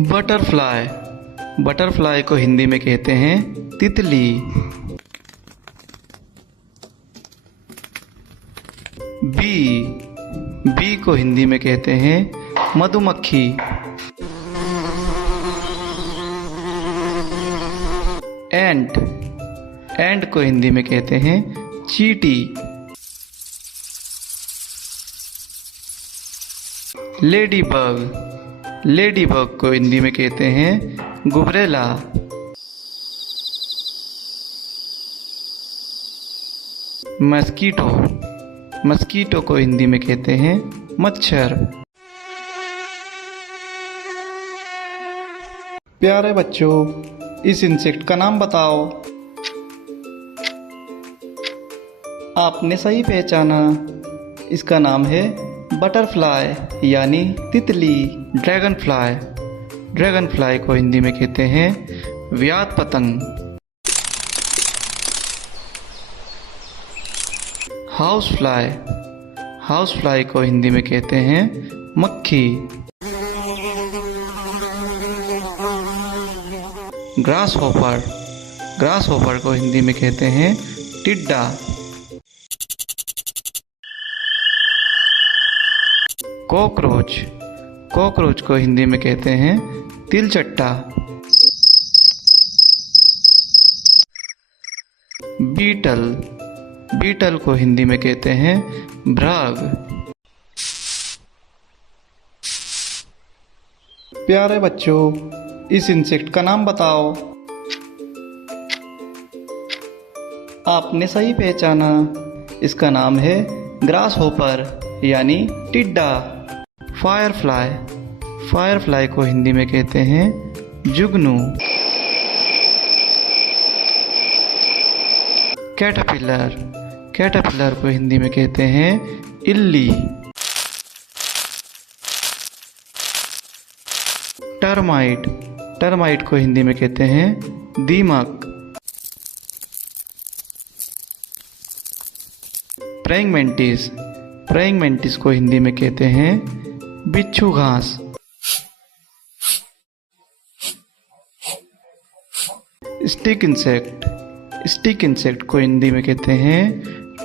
Butterfly. Butterfly को हिंदी में कहते हैं तितली। बी। बी को हिंदी में कहते हैं मधुमक्खी। एंट। एंट को हिंदी में कहते हैं चींटी। Lady bug. लेडी बग को हिंदी में कहते हैं गुबरेला। मस्कीटो। मस्कीटो को हिंदी में कहते हैं मच्छर। प्यारे बच्चों, इस इंसेक्ट का नाम बताओ। आपने सही पहचाना, इसका नाम है बटरफ्लाई यानी तितली। Dragon fly. ड्रैगन फ्लाई को हिंदी में कहते हैं व्याध पतंग। House fly. हाउस फ्लाई को हिंदी में कहते हैं मक्खी। Grass hopper. ग्रास हॉपर को हिंदी में कहते हैं टिड्डा। कॉकरोच। कॉकरोच को हिंदी में कहते हैं तिलचट्टा। बीटल। बीटल को हिंदी में कहते हैं भ्राग। प्यारे बच्चों, इस इंसेक्ट का नाम बताओ। आपने सही पहचाना, इसका नाम है ग्रास हॉपर यानी टिड्डा। फायरफ्लाई। फायरफ्लाई को हिंदी में कहते हैं जुगनू। कैटरपिलर। कैटरपिलर को हिंदी में कहते हैं इल्ली। टर्माइट। टर्माइट को हिंदी में कहते हैं दीमक। Praying mantis. प्रेइंग मैंटिस को हिंदी में कहते हैं बिच्छू घास। Stick insect. स्टिक इंसेक्ट को हिंदी में कहते हैं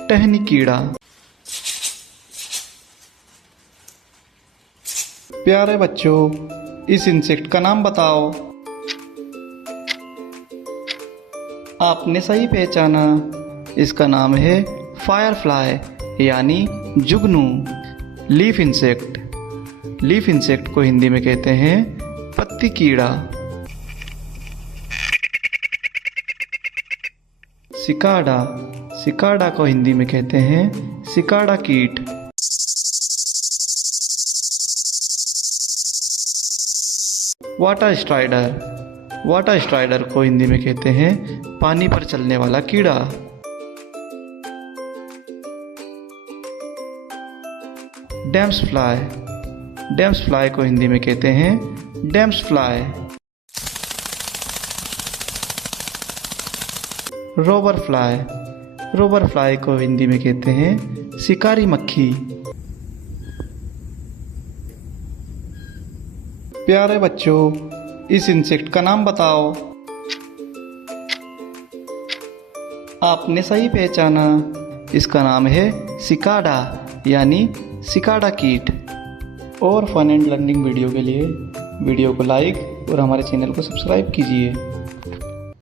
टहनी कीड़ा। प्यारे बच्चों, इस इंसेक्ट का नाम बताओ। आपने सही पहचाना, इसका नाम है फायरफ्लाई यानी जुगनू। Leaf insect. लीफ इंसेक्ट को हिंदी में कहते हैं पत्ती कीड़ा। सिकाडा। सिकाडा को हिंदी में कहते हैं सिकाडा कीट। Water strider. वाटर स्ट्राइडर को हिंदी में कहते हैं पानी पर चलने वाला कीड़ा। Dams fly. डैम्स फ्लाई को हिंदी में कहते हैं dams fly. Rober fly. Rober fly को हिंदी में कहते हैं शिकारी मक्खी। प्यारे बच्चों, इस इंसेक्ट का नाम बताओ। आपने सही पहचाना, इसका नाम है सिकाडा यानी सिकाडा कीट। और फन एंड लर्निंग वीडियो के लिए वीडियो को लाइक और हमारे चैनल को सब्सक्राइब कीजिए।